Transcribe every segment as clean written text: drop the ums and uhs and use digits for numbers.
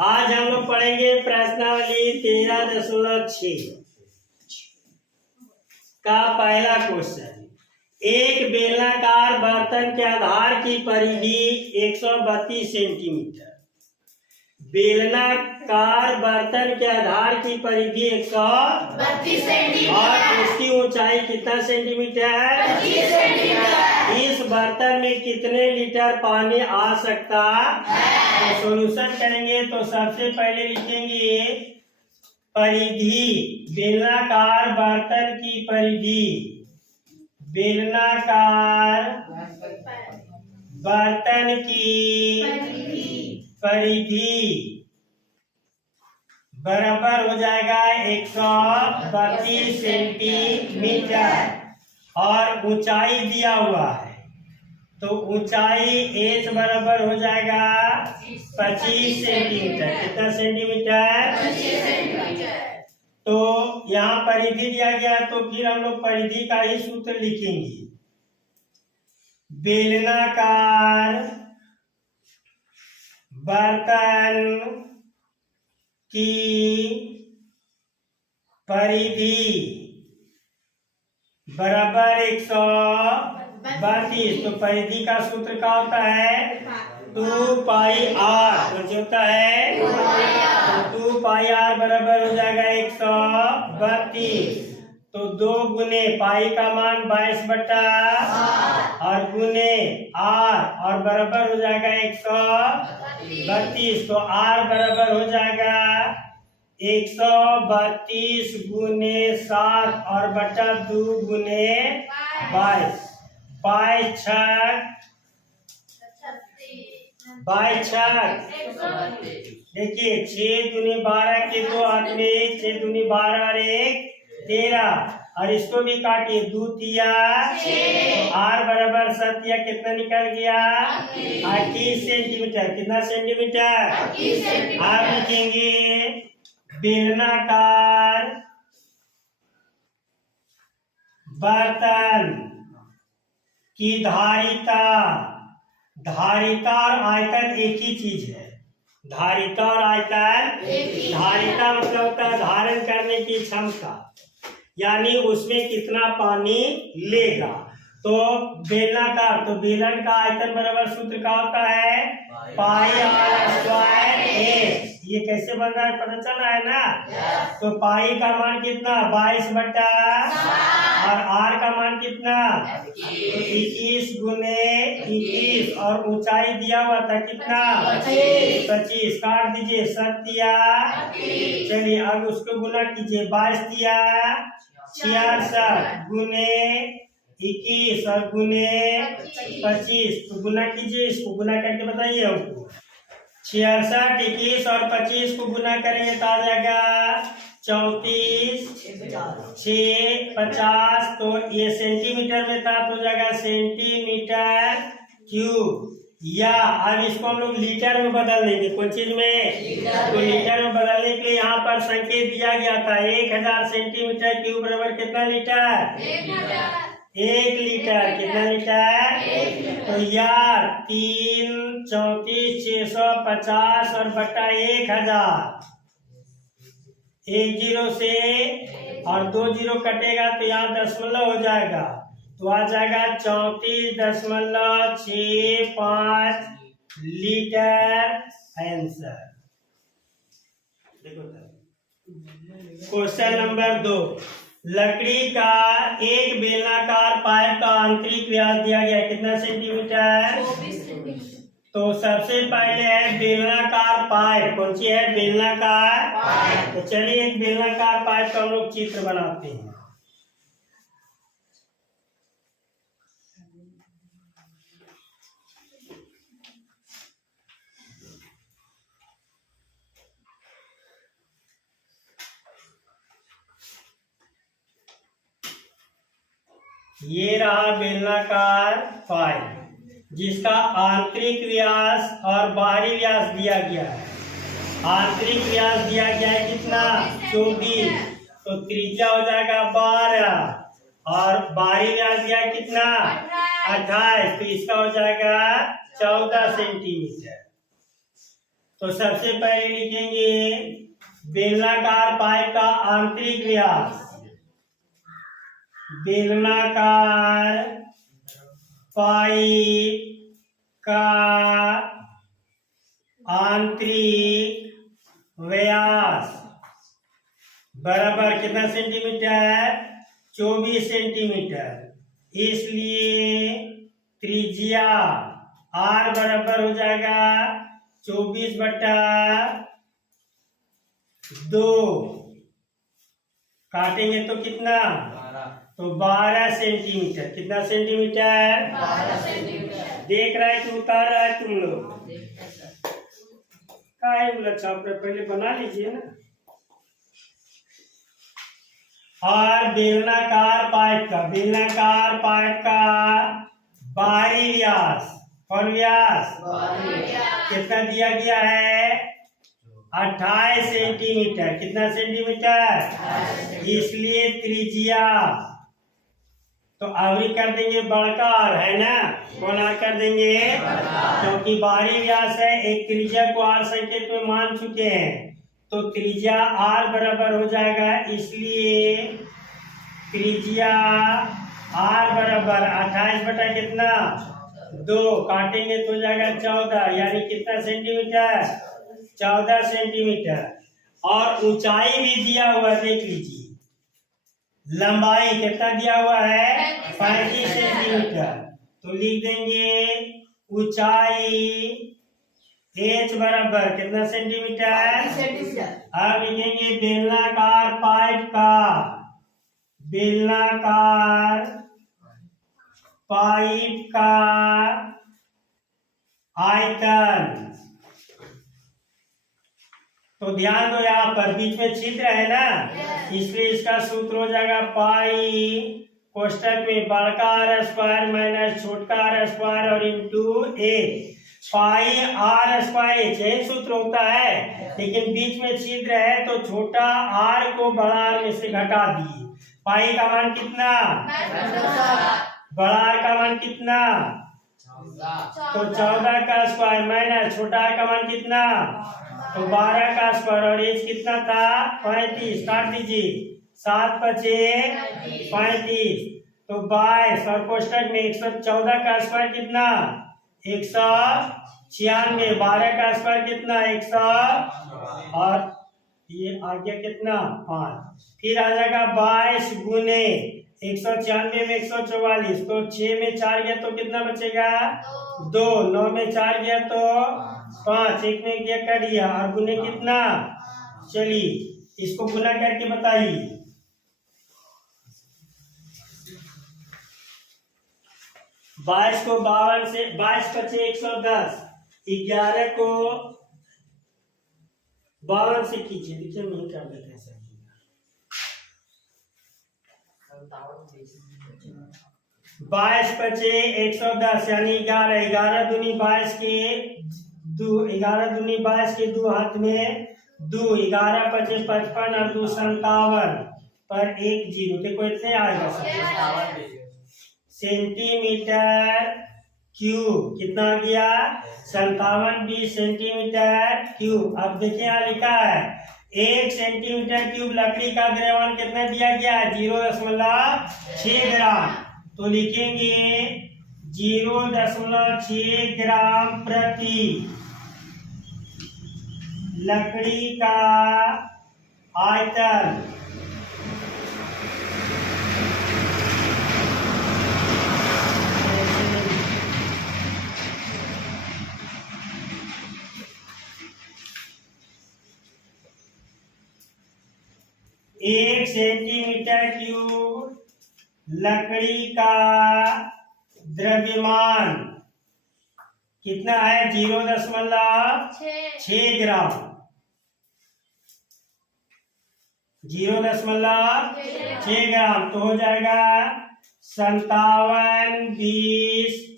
आज हम लोग पढ़ेंगे प्रश्नावली 13.6 का पहला क्वेश्चन। एक बेलनाकार बर्तन के आधार की परिधि 132 सेंटीमीटर। बेलनाकार बर्तन के आधार की परिधि 132 सेंटीमीटर और उसकी ऊंचाई कितना सेंटीमीटर है? 25 सेंटीमीटर। इस बर्तन में कितने लीटर पानी आ सकता है? तो सॉल्यूशन करेंगे तो सबसे पहले लिखेंगे परिधि, बेलनाकार बर्तन की परिधि। बेलनाकार बर्तन की परिधि बराबर हो जाएगा 132 सेंटीमीटर और ऊंचाई दिया हुआ है तो ऊंचाई h बराबर हो जाएगा 25 सेंटीमीटर। कितना सेंटीमीटर? 25 सेंटीमीटर। तो यहाँ परिधि दिया गया तो फिर हम लोग परिधि का ही सूत्र लिखेंगे। बेलनाकार बर्तन की परिधि बराबर 132। तो परिधि का सूत्र क्या होता है? 2 पाई आर। कौन सी होता है? 2 पाई आर बराबर हो जाएगा 132। तो 2 गुने पाई का मान 22 बटा और गुने आर और बराबर हो जाएगा 132। तो आर बराबर हो जाएगा 132 गुने 7 और बटा 2 गुने 22। 22 देखिए 6 दूनी 12 के 2 हाथ में 6 दूनी 12 और 1 13 और इसको भी काटिए 2 तिया आर बराबर 7 या कितना निकल गया? 28 सेंटीमीटर। कितना सेंटीमीटर? आप लिखेंगे बेलनाकार बर्तन की धारिता। धारिता और आयतन एक ही चीज है। धारिता और आयतन धारिता मतलब होता है धारण करने की क्षमता, यानी उसमें कितना पानी लेगा। तो बेलनाकार, तो बेलन का आयतन बराबर सूत्र का होता है पाई आर स्क्वायर एच। ये कैसे बन रहा है पता चला है ना? तो पाई का मान कितना? 22 बटा और आर का मान कितना? 21 गुने 21 और ऊंचाई दिया हुआ था कितना? 25। काट दीजिए 7 दिया। चलिए अब उसको गुना कीजिए 22 दिया 66 गुने 21 और गुने 25। तो गुना कीजिए, इसको गुना करके बताइए हमको। 66 21 और 25 को गुना करेंगे तो आ जाएगा 34 6 50। तो ये सेंटीमीटर में था तो हो जाएगा सेंटीमीटर क्यूब। या अब इसको हम लोग लीटर में बदल देंगे। कौन चीज में? तो लीटर में बदलने के लिए यहाँ पर संकेत दिया गया था 1000 सेंटीमीटर क्यूब बराबर कितना लीटर? 1 लीटर। कितना लीटर? तो यार 3 34 650 और बटा 1000। 1 जीरो से और 2 जीरो कटेगा तो यहाँ दशमलव हो जाएगा तो आ जाएगा 34.65 लीटर आंसर। देखो क्वेश्चन नंबर 2। लकड़ी का एक बेलनाकार पाइप का आंतरिक व्यास दिया गया कितना सेंटीमीटर? 24 सेंटीमीटर। तो सबसे पहले है बेलनाकार पाइप। कौन सी है? बेलनाकार पाइप। तो चलिए एक बेलनाकार पाइप का हम लोग चित्र बनाते हैं। ये रहा बेलनाकार पाइप जिसका आंतरिक व्यास और बाहरी व्यास दिया गया है। आंतरिक व्यास दिया गया है कितना? 24। तो त्रिज्या हो जाएगा 12 और बाहरी व्यास दिया है कितना? 28। तो इसका हो जाएगा 14 सेंटीमीटर। तो सबसे पहले लिखेंगे बेलनाकार पाइप का आंतरिक व्यास। बेलनाकार पाइप का आंतरिक व्यास बराबर कितना सेंटीमीटर? 24 सेंटीमीटर। इसलिए त्रिज्या R बराबर हो जाएगा 24/2। काटेंगे तो कितना? तो 12 सेंटीमीटर। कितना सेंटीमीटर? 12 सेंटीमीटर। देख रहा है कि उतार रहा है तुम लोग? का है अच्छा पहले बना लीजिए ना। और बेलनाकार पाइप का बाहरी व्यास, कौन व्यास? कितना दिया गया है? 28 सेंटीमीटर। कितना सेंटीमीटर? इसलिए त्रिज्या तो आवरी कर देंगे बड़कार, है ना? कौन आर कर देंगे? क्योंकि बाहरी व्यास है, एक त्रिज्या को आर संकेत में मान चुके हैं, तो त्रिज्या R बराबर हो जाएगा। इसलिए त्रिज्या R बराबर 28 बटा कितना? 2। काटेंगे तो हो जाएगा 14, यानी कितना सेंटीमीटर? 14 सेंटीमीटर। और ऊंचाई भी दिया हुआ, देख लीजिए। लंबाई कितना दिया हुआ है? 35 सेंटीमीटर। तो लिख देंगे ऊंचाई H बराबर कितना सेंटीमीटर? अब लिखेंगे बेलनाकार पाइप का आयतन। तो ध्यान दो, यहाँ पर बीच में छिद्र है ना, इसलिए इसका सूत्र हो जाएगा पाई कोष्टक में बड़का आर स्क्वायर माइनस छोटका आर स्क्वायर और into A. Pi R square यही सूत्र होता है, लेकिन बीच में छिद्र है तो छोटा आर को बड़ा आर में से घटा दिए। पाई का मान कितना? बड़ा आर का मान कितना? तो 14 का स्क्वायर माइनस छोटा आर का मान कितना? तो 12 का स्क्वायर और एज कितना था? 35। काट दीजिए, 7 × 5 = 35। तो 22 और कोष्टक में 114 का स्क्वायर कितना? 196। 12 का स्क्वायर कितना? 100 और ये आ गया कितना? 5। फिर आ जाएगा 22 गुने 196 में 144, तो 6 में 4 गया तो कितना बचेगा? 2। 9 में 4 गया तो 5, 1 में गया कर दिया, और गुने कितना? चलिए इसको गुना करके बताइए। 22 को 52 से 22 × 110, 11 को 52 से कीजिए। देखिए नहीं कर लेते सर। 22 × 110 यानी 11। 11 दूनी 22 के 2 हाथ में 2। 11 × 5 = 55 और 2 = 57 पर 1 0। देखो इतने आएगा सर। सेंटीमीटर क्यूब कितना आ गया? 57 सेंटीमीटर क्यूब। अब देखिए यहाँ लिखा है 1 सेंटीमीटर क्यूब लकड़ी का द्रव्यमान कितना दिया गया है? 0.6 ग्राम। तो लिखेंगे 0.6 ग्राम प्रति लकड़ी का आयतन। एक सेंटीमीटर क्यूब लकड़ी का द्रव्यमान कितना है? 0.6 ग्राम। 0.6 ग्राम तो हो जाएगा 57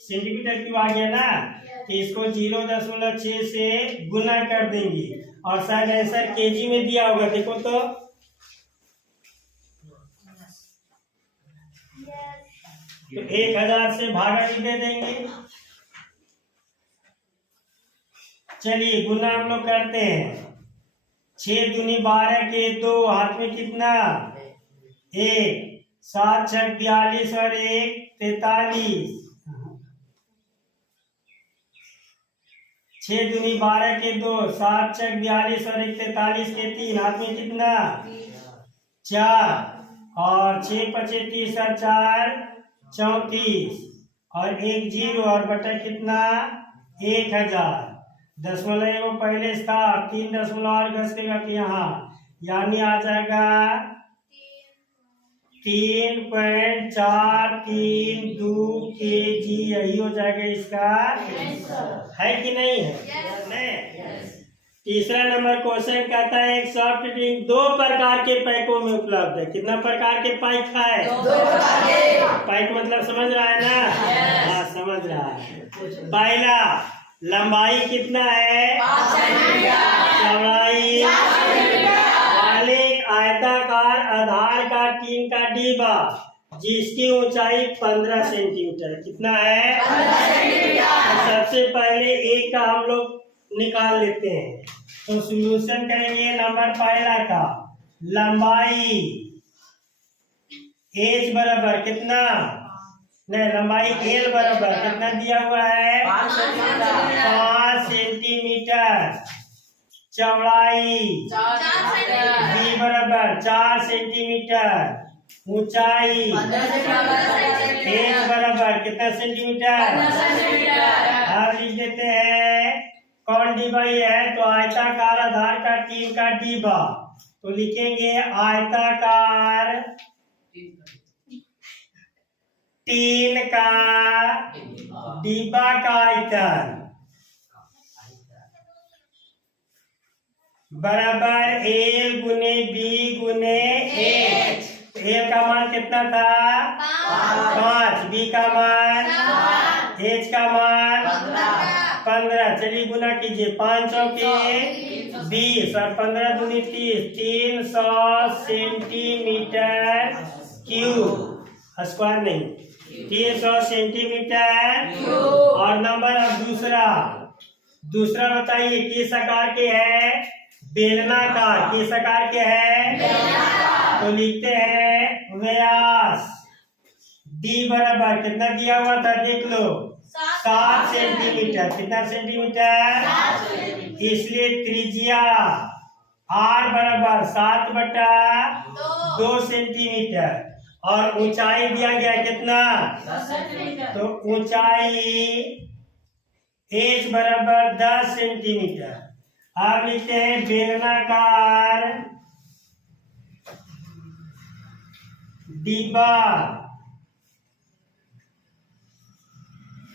सेंटीमीटर क्यूब आ गया ना। तो इसको 0.6 से गुना कर देंगे और शायद आंसर केजी में दिया होगा। देखो तो 1000 से भागा भी दे देंगे। चलिए गुना हम लोग करते हैं। 6 दूनी 12 के 2 हाथ में कितना 1, 7 6 42 और 1 43। 6 दूनी 12 के 2, 7 6 42 और 1 43 के 3 हाथ में कितना 4 और 6 5 30 और 4 34 और 1 0 और बटा कितना 1000। दशमलव वो पहले था 3 दशमलव और घस के तो यहाँ यानी आ जाएगा 3.432 kg। यही हो जाएगा इसका है कि नहीं है। तीसरा नंबर क्वेश्चन कहता है एक सॉफ्ट ड्रिंक 2 प्रकार के पैकों में उपलब्ध है। कितना प्रकार के पाइप है 2 प्रकार के। पाइप मतलब समझ रहा है ना। हाँ समझ रहा है। पहला लंबाई कितना है 5 सेंटीमीटर, चौड़ाई वाले आयताकार आधार का टीन का डिब्बा जिसकी ऊंचाई 15 सेंटीमीटर। कितना है 15 सेंटीमीटर। सबसे पहले एक का हम लोग निकाल लेते हैं। तो सॉल्यूशन करेंगे नंबर पहला का लंबाई h बराबर कितना नहीं लंबाई l बराबर कितना दिया हुआ है 5 सेंटीमीटर। चौड़ाई b बराबर 4 सेंटीमीटर। ऊंचाई h बराबर कितना सेंटीमीटर। अब लिख देते हैं कौन डिब्बा ये है तो आयताकार आधार का टीन का डिब्बा। तो लिखेंगे आयताकार टीन का डिब्बा का आयतन बराबर एल गुने बी गुने एच। एल का मान कितना था 5, बी का मान एच का मान 15। चलिए गुना कीजिए 500 के 20 और 15 दूनी 30 300 सेंटीमीटर क्यूब। स्क्वायर नहीं 300 सेंटीमीटर। और नंबर अब दूसरा बताइए किस आकार के है बेलनाकार। किस आकार के है तो लिखते हैं व्यास डी बराबर कितना दिया हुआ था देख लो 7 सेंटीमीटर। कितना सेंटीमीटर इसलिए त्रिज्या आर बराबर 7/2 सेंटीमीटर। और ऊंचाई दिया गया कितना 10 सेंटीमीटर। तो ऊंचाई h बराबर 10 सेंटीमीटर। अब लिखते हैं बेलनाकार डिब्बा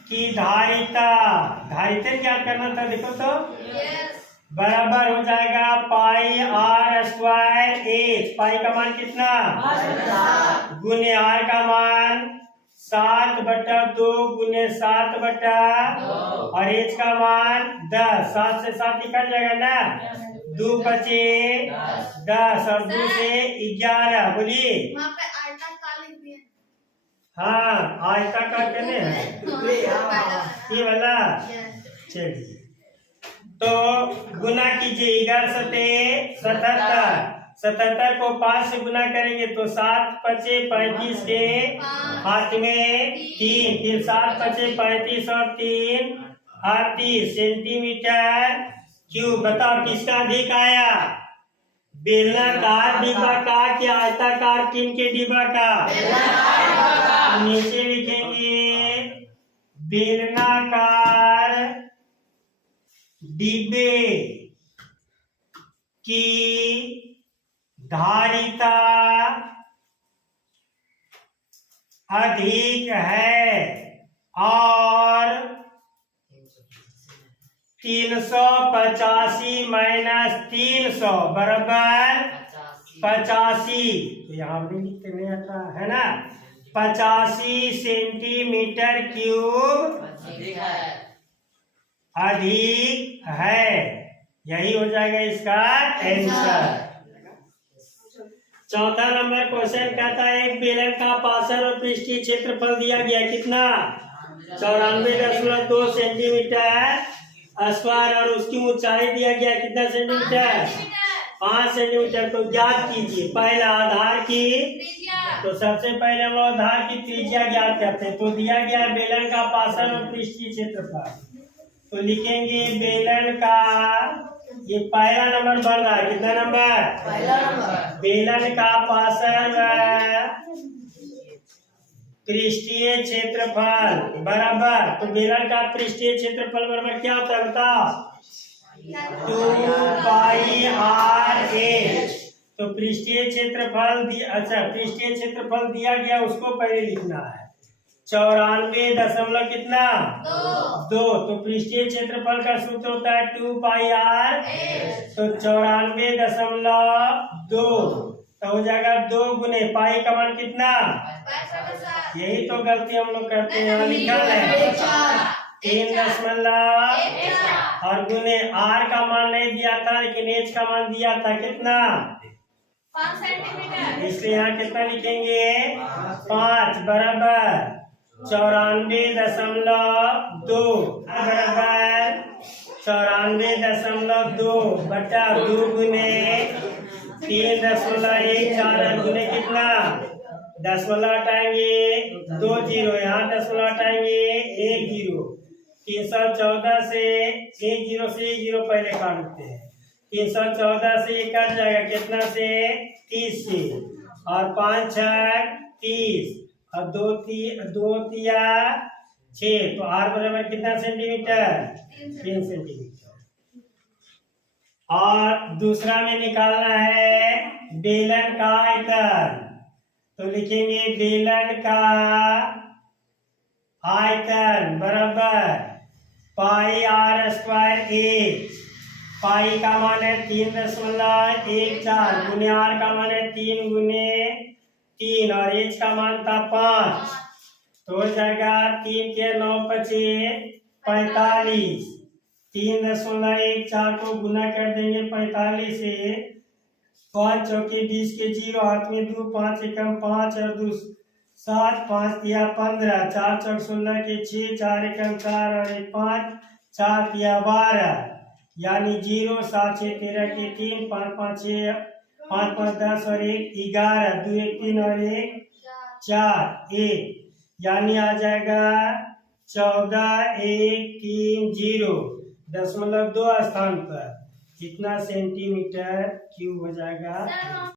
की धारिता क्या करना था देखो तो बराबर हो जाएगा पाई आर स्क्वायर एच। पाई का मान कितना गुने आर का मान 7/2 गुने 7/2 और एच का मान 10। 7 से 7 ही कट जाएगा ना 2 बचे 10 और 2 से 11। बोलिए हाँ आयताकार कहने हैं ये वाला। चलिए तो गुना कीजिए 11 77। 77 को 5 से गुना करेंगे तो 7 5 35 के हाथ में 3 फिर 7 5 35 और 3 38 सेंटीमीटर क्यूब। बताओ किसका अधिक आया बेलनाकार डिब्बा का क्या आयताकार टीन के डिब्बा का। नीचे लिखेंगे बेलनाकार डिब्बे की धारिता अधिक है और 385 माइनस 300 बराबर 85। तो यहाँ भी लिखते नहीं आता है ना 85 सेंटीमीटर क्यूब अधिक है। यही हो जाएगा इसका आंसर। चौथा नंबर क्वेश्चन कहता है एक बेलन का पार्श्व और पृष्ठीय क्षेत्रफल दिया गया कितना 94.2 सेंटीमीटर स्क्वायर और उसकी ऊंचाई दिया गया कितना सेंटीमीटर? 5 सेंटीमीटर। तो ज्ञात कीजिए पहला आधार की। तो सबसे पहले हम लोग आधार की त्रिज्या ज्ञात करते हैं। तो दिया गया है बेलन का पार्श्व और पृष्ठीय क्षेत्रफल। तो लिखेंगे बेलन का, ये पहला नंबर बढ़ रहा है, कितना नंबर? पहला नंबर। बेलन का पार्श्व पृष्ठीय क्षेत्रफल बराबर। तो बेलन का पृष्ठीय क्षेत्रफल बराबर क्या होता है बताओ? 2 पाई आर एच। तो पृष्ठीय क्षेत्रफल पृष्ठीय क्षेत्रफल दिया गया उसको पहले लिखना है। 94 दशमलव कितना? 2। तो पृष्ठीय क्षेत्रफल का सूत्र होता है 2 पाई आर। तो 94.2 तो हो जाएगा 2 गुने पाई का मान कितना? यही तो गलती हम लोग करते हैं। यहाँ लिखा है 3 और गुने आर का मान नहीं दिया था लेकिन एच का मान दिया था कितना? 5 सेंटीमीटर। इसलिए यहाँ कितना लिखेंगे? 5 बराबर 94.2 बराबर 94.2 बटा 2 गुने 3.14 गुने कितना? दशमलव हटाएंगे 2 जीरो, यहाँ दशमलव हटाएंगे 1 जीरो। 314 से 1 जीरो से 1 जीरो पहले काटते हैं। 314 से 1 कट जाएगा कितना से? 30 से। और 5 6 30 और 2 तिया 6। तो आर बराबर कितना सेंटीमीटर? 3 सेंटीमीटर। और दूसरा में निकालना है बेलन का आयतन। तो लिखेंगे बेलन का आयतन बराबर पाई आर स्क्वायर एच। पाई का मान है 3.14 गुने आर का मान है 3 गुने 3 और एच का मान था 5। तो हो जाएगा 3 के 9 पचे 45। 3.14 को गुना कर देंगे 45 से। 5 चौके 20 के 0 हाथ में 2 5 एकम 5 और 2 7 5 तिया 15 4 चौक 16 के 6 4 एकम 4 और 1 5 4 तिया 12 यानी 0 7 6 13 के 3 5 5 6 5 5 10 और 1 11 2 1 3 और 1 4 1 यानी आ जाएगा 14 1 3 0 दशमलव 2 स्थान पर कितना सेंटीमीटर क्यूब हो जाएगा?